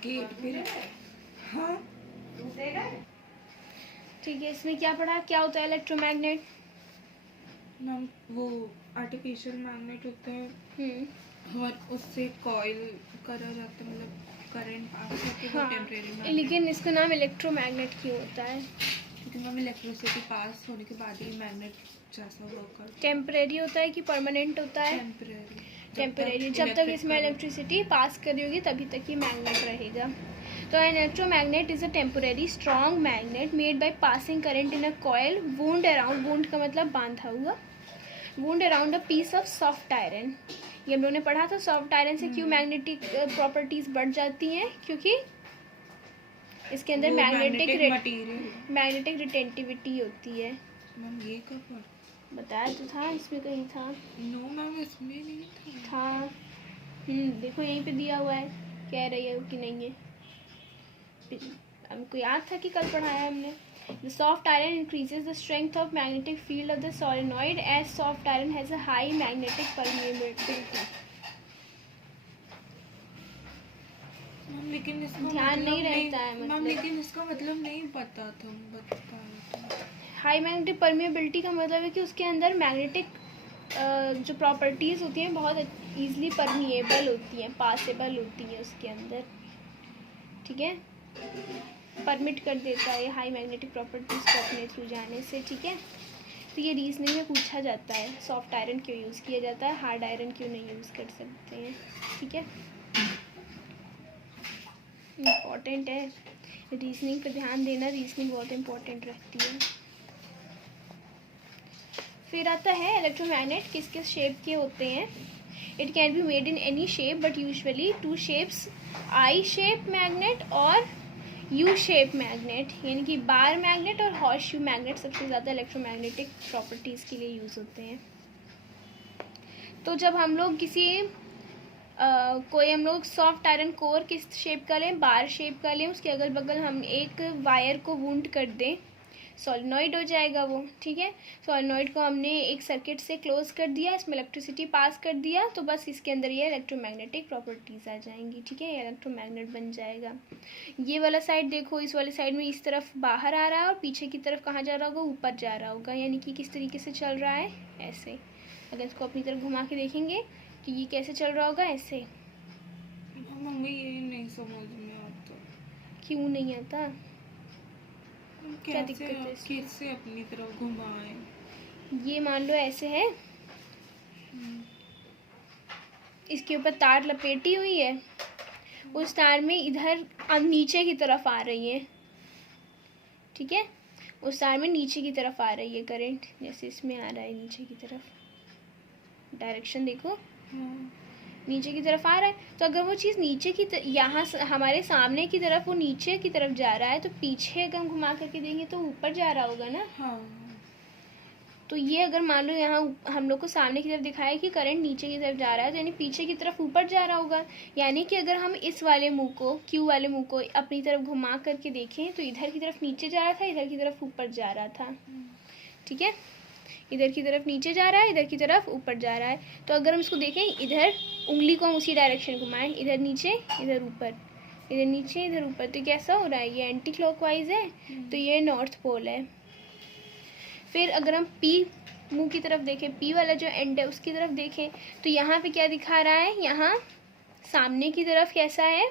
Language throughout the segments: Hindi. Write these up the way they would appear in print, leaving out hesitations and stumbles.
गेट पे। हाँ ठीक है, इसमें क्या पढ़ा, क्या होता है इलेक्ट्रोमैग्नेट? मैम वो आर्टिफिशियल मैग्नेट होते हैं और उससे कॉइल करा जाता है, मतलब करंट पास होकर वो टेम्परेरी मैग्नेट। लेकिन इसका नाम इलेक्ट्रोमैग्नेट क्यों होता है? क्योंकि मैम इलेक्ट्रिसिटी पास होने के बाद ही मैग्नेट जैसा वर्क करता है। टेम्परेरी होता है कि परमानेंट होता है? टेम्परेरी। टेम्परेरी, जब तक इसमें इलेक्ट्रिसिटी पास करी होगी तभी तक ही मैग्नेट रहेगा। तो an electromagnet is a temporary strong magnet made by passing current in a coil wound around, wound का मतलब बांधा हुआ, wound around a piece of soft iron. ये हम लोगों ने पढ़ा था, सॉफ्ट आयरन से क्यों मैग्नेटिक प्रॉपर्टीज बढ़ जाती हैं, क्योंकि इसके अंदर मैग्नेटिक रिटेंटिविटी होती है। मैम ये कब बताया तो था, इसमें कहीं था। नो मैम इसमें नहीं था। देखो यहीं पे दिया हुआ है, कह रही है कि नहीं है, हमको याद था कि कल पढ़ाया हमने। The soft iron increases the strength of magnetic field of the solenoid as soft iron has a high magnetic permeability. Ma'am लेकिन इसका ध्यान नहीं रहता है, मैम लेकिन इसका मतलब नहीं पता था, बताया। हाई मैग्नेटिक परमिएबिलिटी का मतलब है कि उसके अंदर मैग्नेटिक जो प्रॉपर्टीज़ होती हैं बहुत ईजिली परमिएबल होती हैं, पासेबल होती हैं उसके अंदर, ठीक है, परमिट कर देता है हाई मैग्नेटिक प्रॉपर्टीज़ को अपने थ्रू जाने से, ठीक है। तो ये रीजनिंग में पूछा जाता है, सॉफ्ट आयरन क्यों यूज़ किया जाता है, हार्ड आयरन क्यों नहीं यूज़ कर सकते हैं, ठीक है, इम्पॉर्टेंट है। रीजनिंग पर ध्यान देना, रीजनिंग बहुत इम्पॉर्टेंट रखती है। फिर आता है इलेक्ट्रोमैग्नेट किस किस शेप के होते हैं। It can be made in any shape but usually to shapes, I shape magnet और यू शेप मैग्नेट, यानी कि बार मैग्नेट और हॉर्स शू मैग्नेट सबसे ज़्यादा इलेक्ट्रोमैग्नेटिक प्रॉपर्टीज़ के लिए यूज़ होते हैं। तो जब हम लोग कोई हम लोग सॉफ्ट आयरन कोर किस शेप का लें, बार शेप का लें, उसके अगल बगल हम एक वायर को वुंड कर दें, सोलेनॉइड हो जाएगा वो, ठीक है। सोलेनॉइड को हमने एक सर्किट से क्लोज कर दिया, इसमें इलेक्ट्रिसिटी पास कर दिया, तो बस इसके अंदर ये इलेक्ट्रोमैग्नेटिक प्रॉपर्टीज़ आ जाएंगी, ठीक है, इलेक्ट्रोमैग्नेट बन जाएगा। ये वाला साइड देखो, इस वाले साइड में इस तरफ बाहर आ रहा है और पीछे की तरफ कहाँ जा रहा होगा, ऊपर जा रहा होगा, यानी कि किस तरीके से चल रहा है, ऐसे। अगर इसको अपनी तरफ घुमा के देखेंगे तो ये कैसे चल रहा होगा, ऐसे। मम्मी ये नहीं समझ में आता। क्यों नहीं आता, क्या दिक्कत है? कैसे अपनी तरफ घुमाएं? ये मान लो ऐसे है, इसके ऊपर तार लपेटी हुई है, उस तार में इधर नीचे की तरफ आ रही है, ठीक है, उस तार में नीचे की तरफ आ रही है करंट, जैसे इसमें आ रहा है नीचे की तरफ, डायरेक्शन देखो, नीचे की तरफ आ रहा है। तो अगर वो चीज़ नीचे की यहाँ हमारे सामने की तरफ वो नीचे की तरफ जा रहा है, तो पीछे अगर हम घुमा करके देंगे तो ऊपर जा रहा होगा ना। हाँ। तो ये अगर मान लो यहाँ हम लोग को सामने की तरफ दिखाया कि करंट नीचे की तरफ जा रहा है, तो यानी पीछे की तरफ ऊपर जा रहा होगा। यानी कि अगर हम इस वाले मुंह को, क्यू वाले मुंह को अपनी तरफ घुमा करके देखें तो इधर की तरफ नीचे जा रहा था, इधर की तरफ ऊपर जा रहा था, ठीक है, इधर की तरफ नीचे जा रहा है, इधर की तरफ ऊपर जा रहा है। तो अगर हम इसको देखें, इधर उंगली को हम उसी डायरेक्शन घुमाएं, इधर नीचे इधर ऊपर, इधर नीचे इधर ऊपर, तो कैसा हो रहा है, ये एंटी क्लॉकवाइज है, तो ये नॉर्थ पोल है। फिर अगर हम पी मुंह की तरफ देखें, पी वाला जो एंड है उसकी तरफ देखें, तो यहाँ पे क्या दिखा रहा है, यहाँ सामने की तरफ कैसा है,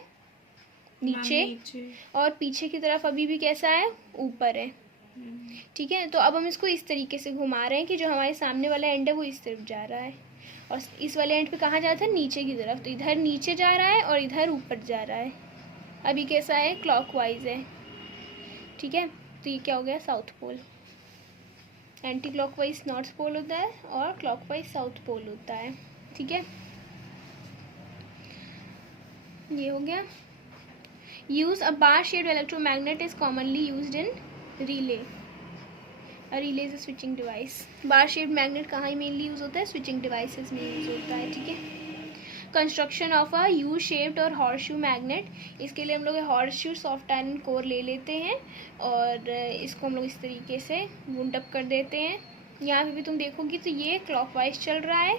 नीचे, और पीछे की तरफ अभी भी कैसा है, ऊपर है, ठीक है। तो अब हम इसको इस तरीके से घुमा रहे हैं कि जो हमारे सामने वाला एंड है वो इस तरफ जा रहा है और इस वाले एंड पे कहाँ जा रहा था, नीचे की तरफ, तो इधर नीचे जा रहा है और इधर ऊपर जा रहा है। अभी कैसा है, क्लॉकवाइज है, ठीक है। तो ये क्या हो गया, south pole. Anti clockwise north pole होता है और क्लॉकवाइज साउथ पोल होता है, ठीक है। ये हो गया। Use a bar shaped electromagnet is commonly used in relay. Relay is a switching device. Bar shaped magnet कहाँ मेनली यूज होता है, स्विचिंग डिवाइसेस में यूज होता है, ठीक है। Construction of a U shaped और हॉर्स शू मैग्नेट, इसके लिए हम लोग horse shoe soft iron core ले लेते हैं और इसको हम लोग इस तरीके से वुंड अप कर देते हैं। यहाँ पे भी तुम देखोगी तो ये क्लॉकवाइज चल रहा है,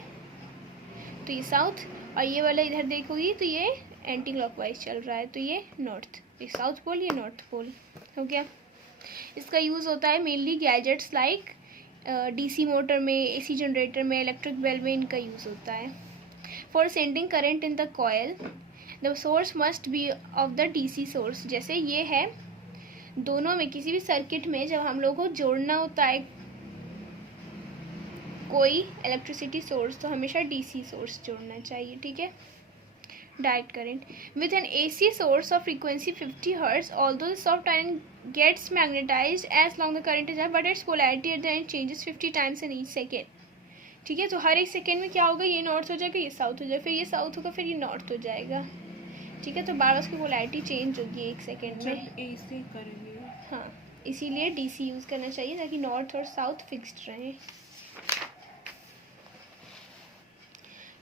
तो ये साउथ, और ये वाला इधर देखोगी तो ये एंटी क्लॉकवाइज चल रहा है, तो ये नॉर्थ, ये साउथ पोल, ये नॉर्थ पोल हो गया। इसका यूज़ होता है mainly gadgets like DC motor में, एसी जनरेटर में, इलेक्ट्रिक बेल में इनका यूज़ होता है। For sending current in the coil the source must be of the DC source. जैसे ये है, दोनों में किसी भी सर्किट में जब हम लोग को जोड़ना होता है कोई इलेक्ट्रिसिटी सोर्स, तो हमेशा डीसी सोर्स जोड़ना चाहिए, ठीक है। Direct current with an AC source of frequency 50 hertz, although the soft iron gets magnetised as long the current is but its polarity at the end changes 50 times in each second, ठीक है। तो हर एक सेकेंड में क्या होगा, ये नॉर्थ हो जाएगा, ये साउथ हो जाएगा, फिर ये साउथ होगा, फिर ये नॉर्थ हो जाएगा, ठीक है। तो बार बार उसकी पोलैरिटी चेंज होगी एक सेकेंड में। ऐसे करेंगे, हाँ, इसीलिए डीसी यूज़ करना चाहिए ताकि नॉर्थ और साउथ फिक्स्ड रहे।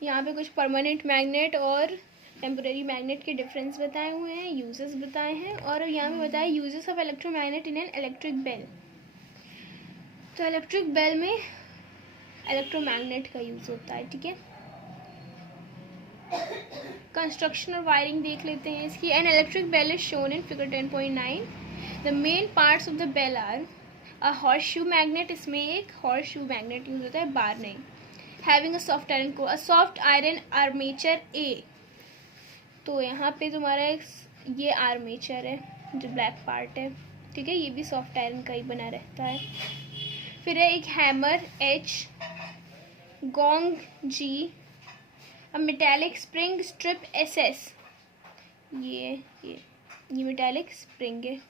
यहाँ पे कुछ परमानेंट मैग्नेट और टेम्पररी मैग्नेट के डिफरेंस बताए हुए हैं, यूजेस बताए हैं, और यहाँ पे बताया uses of electromagnet in an electric bell. तो इलेक्ट्रिक बेल में इलेक्ट्रोमैग्नेट का यूज़ होता है, ठीक है। कंस्ट्रक्शन और वायरिंग देख लेते हैं इसकी। An electric bell is shown in figure 10.9। The main parts of the bell are a horseshoe magnet, इसमें एक हॉर्सशू मैग्नेट यूज होता है, बार नहीं। हैविंग अ सॉफ्ट आयरन को, अ सॉफ्ट आयरन आर्मेचर ए, तो यहाँ पे तुम्हारा ये आर्मेचर है जो ब्लैक पार्ट है, ठीक है, ये भी सॉफ्ट आयरन का ही बना रहता है। फिर है एक hammer H, gong G, a metallic spring strip S S, ये मेटालिक स्प्रिंग है,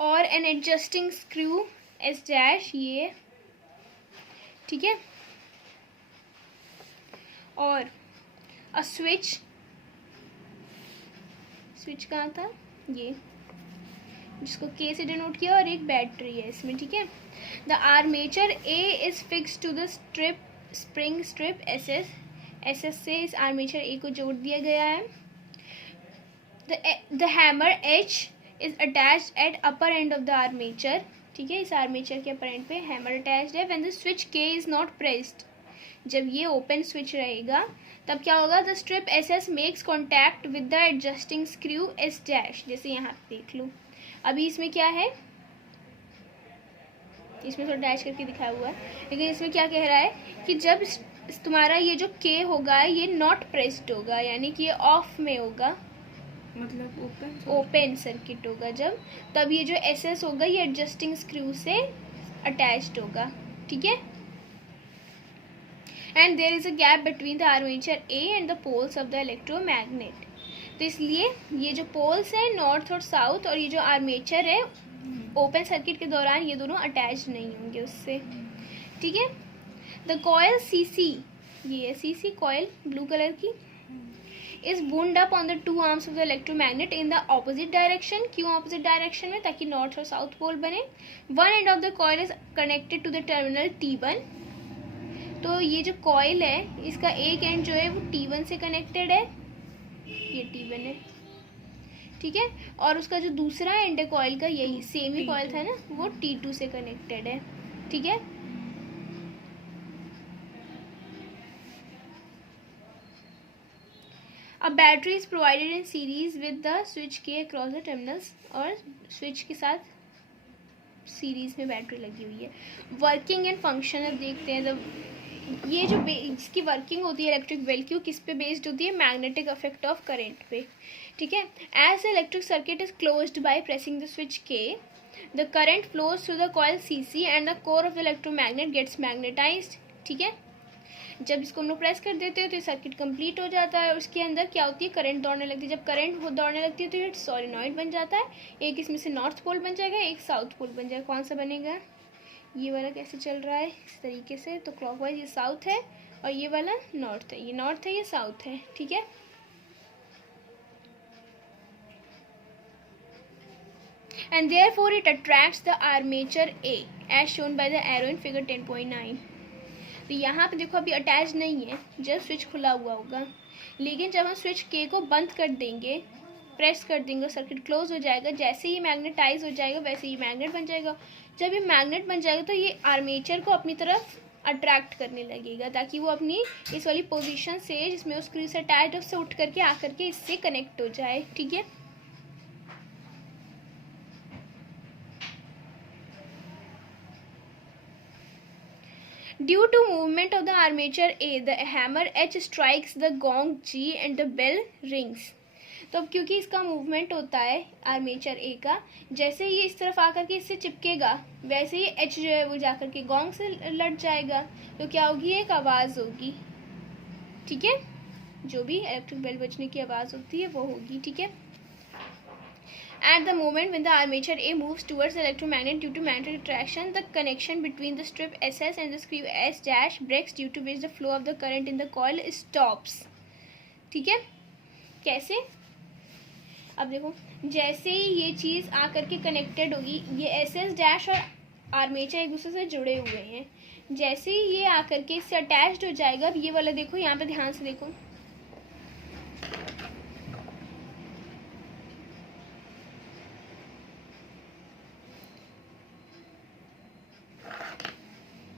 और an adjusting screw S dash, ये ठीक है। और अ स्विच कहाँ था, ये जिसको के से डिनोट किया, और एक बैटरी है इसमें, ठीक है। The armature A is fix to the spring strip S S से इस आर्मेचर ए को जोड़ दिया गया है। The hammer H is attached at upper end of the armature, ठीक है, इस आर्मेचर के अपर एंड पे हैमर अटैच्ड है। When the switch K is not pressed, जब ये ओपन स्विच रहेगा तब क्या होगा, the strip S S makes contact with the adjusting screw S dash, जैसे यहाँ देख लो। अभी इसमें क्या है, इसमें थोड़ा डैश करके दिखाया हुआ है, लेकिन इसमें क्या कह रहा है कि जब तुम्हारा ये जो के होगा ये नॉट प्रेस्ड होगा, यानी कि ये ऑफ में होगा, मतलब ओपन सर्किट होगा जब, तब ये जो एस एस होगा ये एडजस्टिंग स्क्रू से अटैच्ड होगा, ठीक है। And there is a gap between the armature A and the poles of the electromagnet, तो इसलिए ये जो पोल्स हैं नॉर्थ और साउथ, और ये जो आर्मेचर है ओपन सर्किट के दौरान ये दोनों अटैच नहीं होंगे उससे, ठीक है। द कॉयल सीसी, ये है सीसी कॉयल ब्लू कलर की, is wound up on the two arms of the electromagnet in the opposite direction. क्यों ऑपोजिट डायरेक्शन में, ताकि नॉर्थ और साउथ पोल बने। One end of the coil is connected to the terminal T1, तो ये जो कॉयल है इसका एक एंड जो है वो T1 से कनेक्टेड है, ये T1 है, ठीक है, और उसका जो दूसरा एंड है कॉयल का, यही सेम ही कॉयल था ना, वो T2 से कनेक्टेड है, ठीक है। A battery is provided in series with the switch K across the terminals, और स्विच के साथ सीरीज में बैटरी लगी हुई है। वर्किंग एंड फंक्शन अब देखते हैं। ये जो इसकी वर्किंग होती है इलेक्ट्रिक बेल की, वो किस पे बेस्ड होती है, मैग्नेटिक इफेक्ट ऑफ करंट पे, ठीक है। As the electric circuit is closed by pressing the switch K, the current flows through the coil CC and the core of the electromagnet gets magnetised, ठीक है। जब इसको हम लोग प्रेस कर देते हैं तो ये सर्किट कंप्लीट हो जाता है, और उसके अंदर क्या होती है, करंट दौड़ने लगती है। जब करंट दौड़ने लगती है तो ये सोलेनॉइड बन जाता है, एक इसमें से नॉर्थ पोल बन जाएगा, एक साउथ पोल बन जाएगा। कौन सा बनेगा, ये वाला कैसे चल रहा है इस तरीके से, तो क्लॉकवाइज ये साउथ है और ये वाला नॉर्थ है, ये नॉर्थ है ये साउथ है, ठीक है। And therefore it attracts the armature A as shown by the arrow in figure 10.9. तो यहाँ पे देखो अभी अटैच नहीं है जब स्विच खुला हुआ होगा, लेकिन जब हम स्विच K को बंद कर देंगे, प्रेस कर देंगे, सर्किट क्लोज हो जाएगा। जैसे ही मैग्नेटाइज हो जाएगा वैसे ही मैग्नेट बन जाएगा। जब ये मैग्नेट बन जाएगा तो ये आर्मेचर को अपनी तरफ अट्रैक्ट करने लगेगा, ताकि वो अपनी इस वाली पोजीशन से जिसमें वो स्क्रू से अटैच है उससे उठ करके आकर के इससे कनेक्ट हो जाए। ठीक है, Due to movement of the armature A, the hammer H strikes the gong G and the bell rings. तो अब क्योंकि इसका मूवमेंट होता है आर्मेचर ए का, जैसे ही ये इस तरफ आकर के इससे चिपकेगा वैसे ही एच जो है वो जाकर के गोंग से लड़ जाएगा, तो क्या होगी, एक आवाज़ होगी। ठीक है, जो भी इलेक्ट्रिक बेल बजने की आवाज़ होती है वो होगी। ठीक है, At the moment when the armature A moves towards the electromagnet due to magnetic attraction, the connection between the strip SS and the screw S dash breaks, due to which the flow of the current in the coil stops. ठीक है, कैसे? अब देखो, जैसे ही ये चीज़ आकर के कनेक्टेड होगी, ये SS डैश और आर्मेचर एक दूसरे से जुड़े हुए हैं, जैसे ही ये आकर के इससे अटैच्ड हो जाएगा। अब ये वाला देखो, यहाँ पे ध्यान से देखो,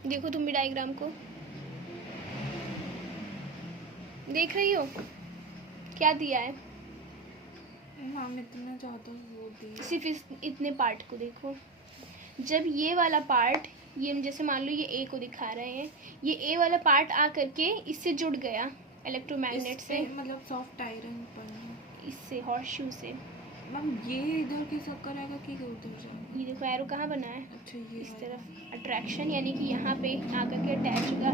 देखो तुम भी डायग्राम को देख रही हो, क्या दिया है? मैम इतना ज़्यादा वो दिया, सिर्फ इतने पार्ट को देखो। जब ये वाला पार्ट, ये जैसे मान लो ये ए को दिखा रहे हैं, ये ए वाला पार्ट आ करके इससे जुड़ गया इलेक्ट्रोमैग्नेट से, मतलब सॉफ्ट आयरन पर, इससे हॉर्सशू से। मैम ये इधर की चक्कर आएगा कि उधर जाएगा? ये देखो एरो कहाँ बना है, अच्छा ये इस तरफ अट्रैक्शन, यानी कि यहाँ पे आकर के अटैच होगा।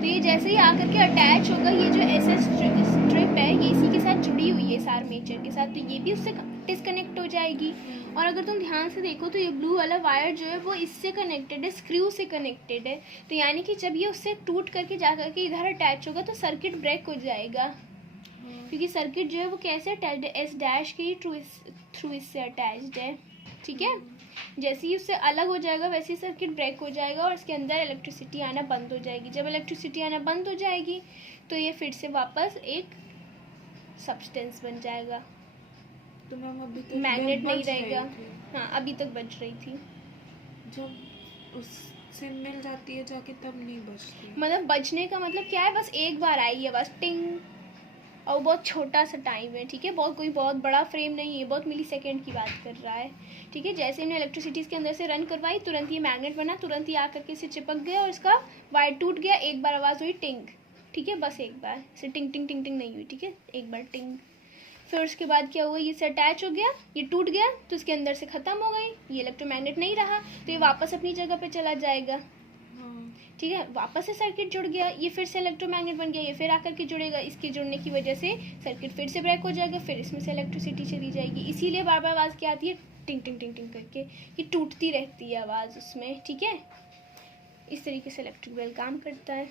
तो ये जैसे ही आकर के अटैच होगा, ये जो SS स्ट्रिप है ये इसी के साथ जुड़ी हुई है, इस आर्मेचर के साथ, तो ये भी उससे डिस्कनेक्ट हो जाएगी। और अगर तुम ध्यान से देखो तो ये ब्लू वाला वायर जो है वो इससे कनेक्टेड है, स्क्रू से कनेक्टेड है, तो यानी कि जब ये उससे टूट करके जा करके इधर अटैच होगा तो सर्किट ब्रेक हो जाएगा, क्योंकि सर्किट जो है वो कैसे अटैच्ड है, S डैश के ही थ्रू इससे अटैच्ड है। ठीक है, जैसे ही उससे अलग हो जाएगा वैसे ही सर्किट ब्रेक हो जाएगा और इसके अंदर इलेक्ट्रिसिटी आना बंद हो जाएगी। जब इलेक्ट्रिसिटी आना बंद हो जाएगी तो ये फिर से वापस एक सब्सटेंस बन जाएगा, तो मैम अभी तक मैग्नेट नहीं रहेगा। हाँ, अभी तक बच रही थी, जब उससे मिल जाती है जाके तब नहीं बचती। मतलब बचने का मतलब क्या है, बस एक बार आई है बस टिंग, और बहुत छोटा सा टाइम है। ठीक है, कोई बहुत बड़ा फ्रेम नहीं है, बहुत मिली सेकेंड की बात कर रहा है। ठीक है, जैसे हमने इलेक्ट्रिसिटी इसके अंदर से रन करवाई, तुरंत ये मैग्नेट बना, तुरंत ही आकर के इसे चिपक गया और इसका वायर टूट गया। एक बार आवाज़ हुई टिंग, ठीक है, बस एक बार, इसे टिंग टिंग टिंग टिंग नहीं हुई। ठीक है, एक बार टिंग, फिर उसके बाद क्या हुआ, ये से अटैच हो गया, ये टूट गया तो इसके अंदर से ख़त्म हो गई, ये इलेक्ट्रोमैग्नेट नहीं रहा, तो ये वापस अपनी जगह पे चला जाएगा। ठीक है, वापस से सर्किट जुड़ गया, ये फिर से इलेक्ट्रोमैग्नेट बन गया, ये फिर आकर के जुड़ेगा, इसके जुड़ने की वजह से सर्किट फिर से ब्रेक हो जाएगा, फिर इसमें से इलेक्ट्रिसिटी चली जाएगी। इसीलिए बार बार आवाज़ क्या आती है, टिंग टिंग टिंग टिंग करके, ये टूटती रहती है आवाज़ उसमें। ठीक है, इस तरीके से इलेक्ट्रिक बेल काम करता है।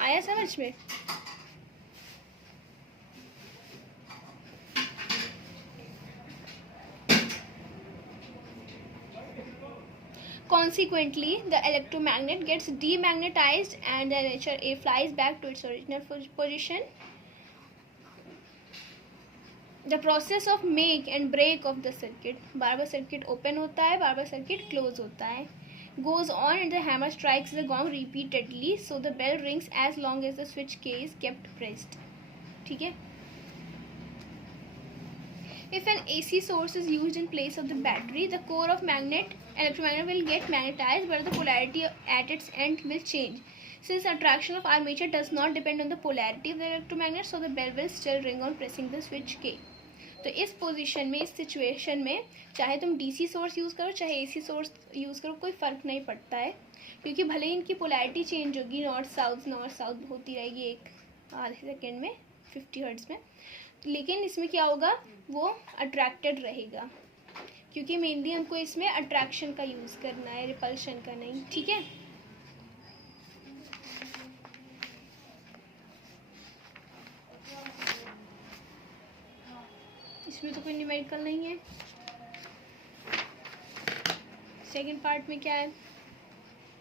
आया समझ में? Consequently, the electromagnet gets demagnetized and the armature A flies back to its original position. The process of make and break of the circuit, bar bar circuit open होता है, बार बार सर्किट क्लोज होता है, goes on and the hammer strikes the gong repeatedly, so the bell rings as long as the switch key is kept pressed. ठीक है, if an AC source is used in place of the battery, the core of electromagnet will get magnetized, but the polarity at its end will change. Since attraction of armature does not depend on the polarity of the electromagnet, so the bell will still ring on pressing the switch key. तो इस पोजीशन में, इस सिचुएशन में, चाहे तुम DC सोर्स यूज़ करो चाहे AC सोर्स यूज़ करो, कोई फ़र्क नहीं पड़ता है, क्योंकि भले ही इनकी पोलैरिटी चेंज होगी, नॉर्थ साउथ होती रहेगी एक आधे सेकेंड में 50 हर्ट्ज़ में, लेकिन इसमें क्या होगा, वो अट्रैक्टेड रहेगा, क्योंकि मेनली हमको इसमें अट्रैक्शन का यूज़ करना है, रिपल्शन का नहीं। ठीक है, इसमें तो कोई न्यूमेरिकल नहीं है। सेकंड पार्ट में क्या है,